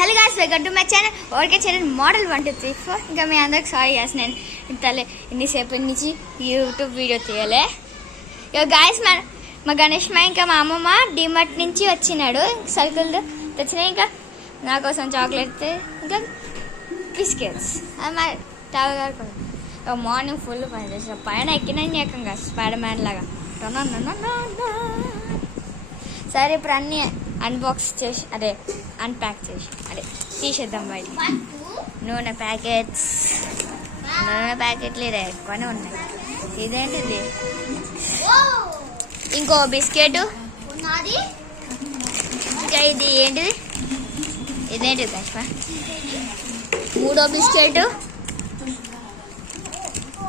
Hello guys, welcome to my channel okay channel model 1 2 3 4. ఇంకా మీ అందరికి sorry guys, నేను ఇన్నిసేపటి నుంచి యూట్యూబ్ వీడియో తీయలే. ఇక గాయ్స్, మా గణేష్ మా ఇంకా మా అమ్మమ్మ డిమార్ట్ నుంచి వచ్చినాడు, సరుకులు తెచ్చినాయి. ఇంకా నా కోసం చాక్లెట్, ఇంకా బిస్కెట్స్. అది మా టావ్ గారు మార్నింగ్ ఫుల్ పని చేసిన పైన ఎక్కినా ఏకంగా స్పైడర్ మ్యాన్ లాగా. సరే, ఇప్పుడు అన్నీ అన్బాక్స్ చేసి అన్ప్యాక్ చేసి తీసేద్దాం బయట. నూనె ప్యాకెట్లు ఇదే ఎక్కువనే ఉన్నాయి. ఇదేంటిది? ఇంకో బిస్కెట్. ఇంకా ఇది ఏంటిది? ఇదేంటిది కష్మ? మూడో బిస్కెట్.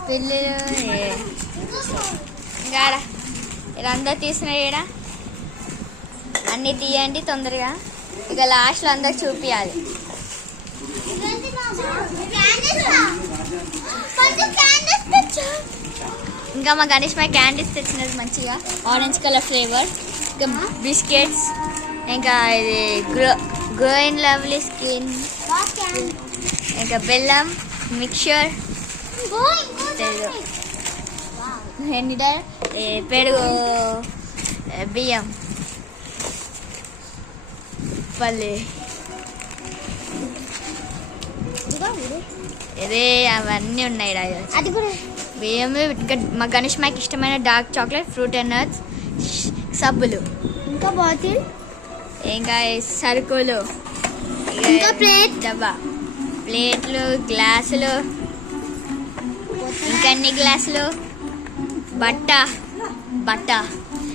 పిల్లలు ఇంకా ఇదంతా తీసినాయి. ఈడ అన్నీ తీయండి తొందరగా, ఇక లాస్ట్లో అందరికి చూపించాలి. ఇంకా మా గణేష్ మై క్యాండీస్ తెచ్చినది మంచిగా, ఆరెంజ్ కలర్ ఫ్లేవర్. ఇంకా బిస్కెట్స్, ఇంకా ఇది గ్రో అండ్ లవ్లీ స్కిన్, ఇంకా బెల్లం మిక్చర్, పెరుగు, బియ్యం పల్లి, ఇదే అవన్నీ ఉన్నాయి. అది కూడా బియ్యం. ఇంకా మా గణేష్ మాకు ఇష్టమైన dark chocolate, fruit and nuts, సబ్బులు, ఇంకా బాటిల్, ఇంకా సరుకులు, ఇంకా ప్లేట్ డబ్బా, ప్లేట్లు, గ్లాసులు, ఇంకా అన్ని గ్లాసులు, బట్ట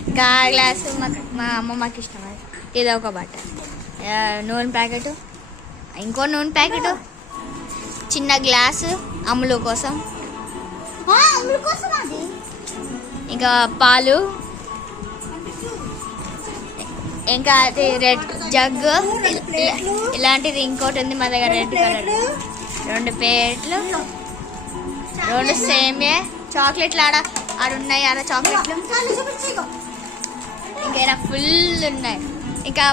ఇంకా గ్లాసు మా అమ్మమ్మకి ఇష్టం. ఇది ఒక బట్ట, నూనె ప్యాకెట్, ఇంకో నూనె ప్యాకెట్, చిన్న గ్లాసు అమ్ములు కోసం, ఇంకా పాలు, ఇంకా అది రెడ్ జగ్గు. ఇలాంటిది ఇంకోటి ఉంది మా దగ్గర, రెడ్ కలర్. 2 ప్లేట్లు, 2 సేమియా, చాక్లెట్లు ఆడున్నాయి. ఆడ చాక్లెట్లు ఇంకా ఇలా ఫుల్ ఉన్నాయి. ఇంకా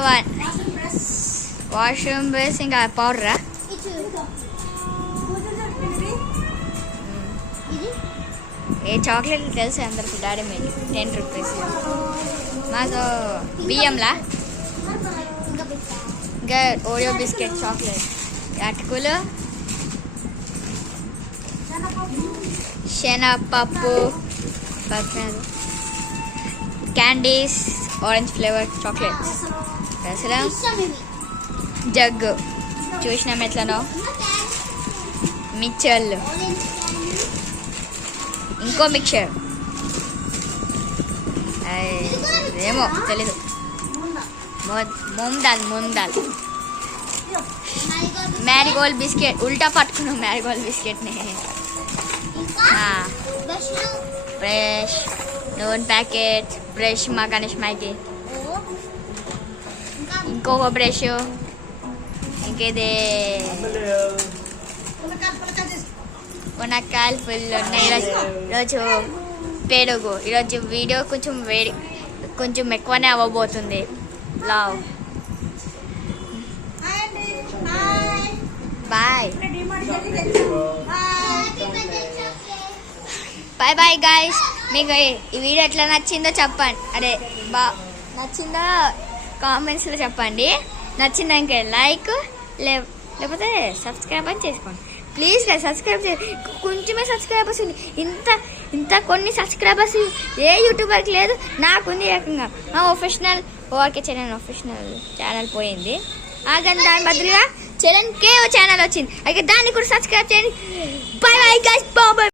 వాష్రూమ్ బ్రష్, ఇంకా పౌడరా. ఏ చాక్లెట్లు తెలుసు అందరికి, డాడీ మీద 10 రూపీస్. మాకు బియ్యంలా, ఇంకా ఓరియో బిస్కెట్, చాక్లెట్, అటుకులు, శనగపప్పు, candies, orange flavour chocolates, Dasara జగ్గు చూసినాం ఎట్లనో, మిక్చర్లు, ఇంకో మిక్చర్ ఏమో తెలీదు, ముందాల్ మ్యారీగోల్డ్ బిస్కెట్. ఉల్టా పట్టుకున్నాం మ్యారీగోల్డ్ బిస్కెట్ని. బ్రష్, నూనె ప్యాకెట్, బ్రష్ మా గణేష్ మాకి, ఇంకొక బ్రష్, ఇంకేదే మునక్కాయలు ఫుల్ ఉన్నాయి. ఈరోజు పెరుగు. ఈరోజు వీడియో కొంచెం ఎక్కువనే అవ్వబోతుంది. Love bye bye guys. మీకు ఈ వీడియో ఎట్లా నచ్చిందో చెప్పండి. నచ్చిందో కామెంట్స్లో చెప్పండి. నచ్చిందా ఇంకా లైక్, లేకపోతే సబ్స్క్రైబ్ అని చేసుకోండి ప్లీజ్. సబ్స్క్రైబ్ కొంచెమే సబ్స్క్రైబర్స్ ఉంది. ఇంత కొన్ని సబ్స్క్రైబర్స్ ఏ యూట్యూబర్కి లేదు, నాకుంది. ఏకంగా మా ఒఫిషియల్ ఓకే ఛానల్ పోయింది. కానీ దాని బదులుగా చరణ్ కే ఛానల్ వచ్చింది. అయితే దాన్ని కూడా సబ్స్క్రైబ్ చేయండి. Bye guys.